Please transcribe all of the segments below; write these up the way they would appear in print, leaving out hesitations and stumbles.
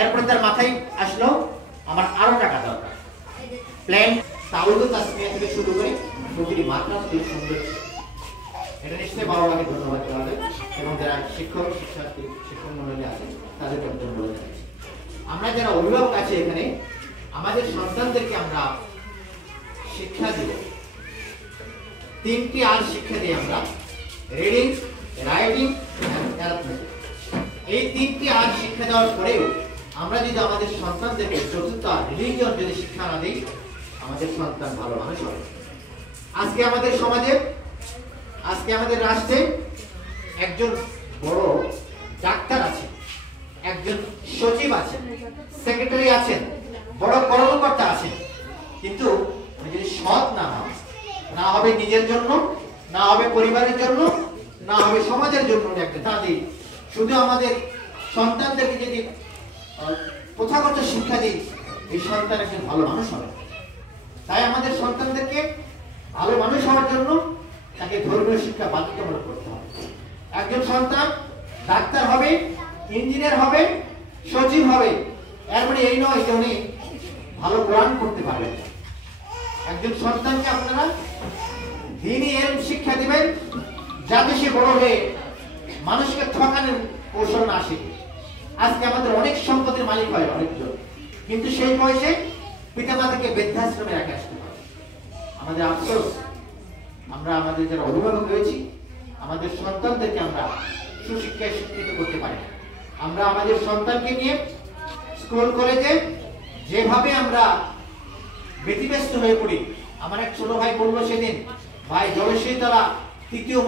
এরপরে তার মাথায় আসলো আমার আরো টাকা দরকার। প্ল্যান তাওহিদুল তাসমিয়া থেকে শুরু করে প্রতিটি মাত্রা খুব সুন্দর। এটা নিশ্চয়ই বাবা মাকে ধন্যবাদ দেওয়া হবে এবং যারা শিক্ষক শিক্ষার্থী শিক্ষক মন্ডলী আছে তাদেরকে ধন্যবাদ জানাচ্ছি। আমরা যারা অভিভাবক আছে এখানে আমাদের সন্তানদেরকে আমরা শিক্ষা দিব, 3টি আর শিক্ষা দিই আমরা, রিডিং, রাইটিং এন্ড অ্যারিথমেটিক। এই 3টি আর শিক্ষা দেওয়ার পরেও আমরা যদি আমাদের সন্তানদেরকে চতুর্থ রিলিজিয়ন যদি শিক্ষা না দিই, আমাদের সন্তান ভালো মানুষ হবে। আজকে আমাদের সমাজে, আজকে আমাদের রাষ্ট্রে একজন বড় ডাক্তার আছেন, একজন সচিব আছেন, সেক্রেটারি আছেন, বড় কর্মকর্তা আছেন, কিন্তু যদি সৎ না হবে নিজের জন্য, না হবে পরিবারের জন্য, না হবে সমাজের জন্য, শুধু আমাদের সন্তানদেরকে যদি প্রথাগত শিক্ষা দিই, এই সন্তান একজন ভালো মানুষ হবে। তাই আমাদের সন্তানদেরকে ভালো মানুষ হওয়ার জন্য তাকে ধর্মীয় শিক্ষা বাধ্যতামূলক করতে হবে। একজন সন্তান ডাক্তার হবে, ইঞ্জিনিয়ার হবে, সচিব হবে, এর মানে এই নয় যে উনি ভালো কোরআন পড়তে পারবেন। একজন সন্তানকে আপনারা দ্বীনি ইলম শিক্ষা দিবেন যাতে সে বড় হয়ে মানুষকে ঠকানোর কৌশল না শিখে। আজকে আমাদের অনেক সম্পদের মালিক হয় অনেকজন, কিন্তু সেই বয়সে পিতামাতাকে বৃদ্ধাশ্রমে রেখে আসতে হয়। আমাদের আফসোস, আমরা আমাদের যারা অভিভাবক রয়েছি আমাদের সন্তানদেরকে আমরা সুশিক্ষায় শিক্ষিত করতে পারি। আমরা আমাদের সন্তানকে নিয়ে স্কুল কলেজে যেভাবে আমরা ব্যতিব্যস্ত হয়ে পড়ি। আমার এক ছোট ভাই বললো সেদিন, ভাই জলশীতলা 3য়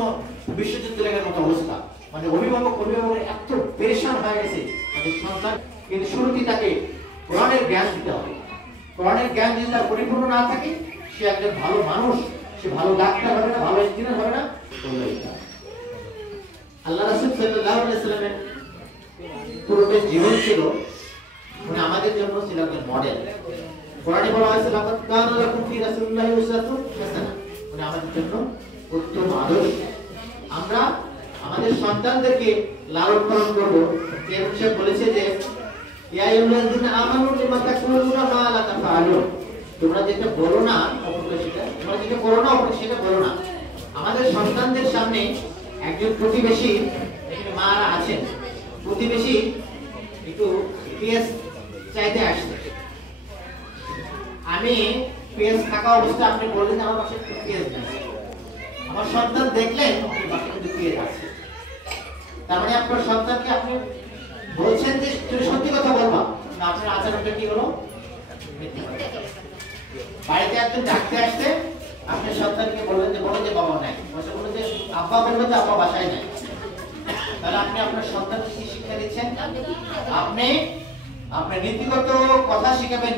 বিশ্বযুদ্ধের মতো অবস্থা, মানে অভিভাবকের এত পেরেশান হয়ে গেছে তাদের সন্তান। কিন্তু শুরুতেই তাকে কোরআনের জ্ঞান দিতে হবে। কোরআনের জ্ঞান যদি তার পরিপূর্ণ না থাকে, সে একজন ভালো মানুষ, সে ভালো ডাক্তার হবে না, ভালো ইঞ্জিনিয়ার হবে না। আল্লাহ রাসূল সাল্লাল্লাহু আলাইহি ওয়াসাল্লামের পুরোটা জীবন ছিল মানে আমাদের জন্য ছিল একজন মডেল। কোরআনে বলা হয়েছে লাকাদ কানা লাকুম ফি রাসূলিল্লাহি উসওয়াতুন হাসানাহ, মানে আমাদের জন্য উত্তম আদর্শ। আমরা আমাদের সন্তানদেরকে লালন পালন করব। যেমন সে বলেছে যে ইয়া আইয়ুহাল্লাযীনা আমানু লিমা তাকুলুনা মা লা তাফআলুন, তোমরা যেটা বলো না অপরকে সেটা, তোমরা যেটা করো না অপরকে সেটা বলো না। আমাদের সন্তানদের সামনে একজন প্রতিবেশী, এখানে মারা আছেন, প্রতিবেশী একটু পেঁয়াজ চাইতে আসছে। আমি পেঁয়াজ থাকা অবস্থায় আপনি বললেন আমার পাশে পেঁয়াজ নেই, আমার সন্তান দেখলেন বাসায় কিন্তু পেঁয়াজ আছে, তার মানে আপনার সন্তানকে আপনি বলছেন যে তুমি সত্যি কথা বলবা না, আপনার আচরণটা কি হলো? বাড়িতে একজন ডাকতে আসছে, আপনার সন্তানকে বললেন যে বলো যে বাবা নাই, বললো যে আব্বা বললো যে আব্বা বাসায় নাই। তাহলে আপনি আপনার সন্তানকে কি শিক্ষা দিচ্ছেন? আপনি আপনার নীতিগত কথা শিখাবেন।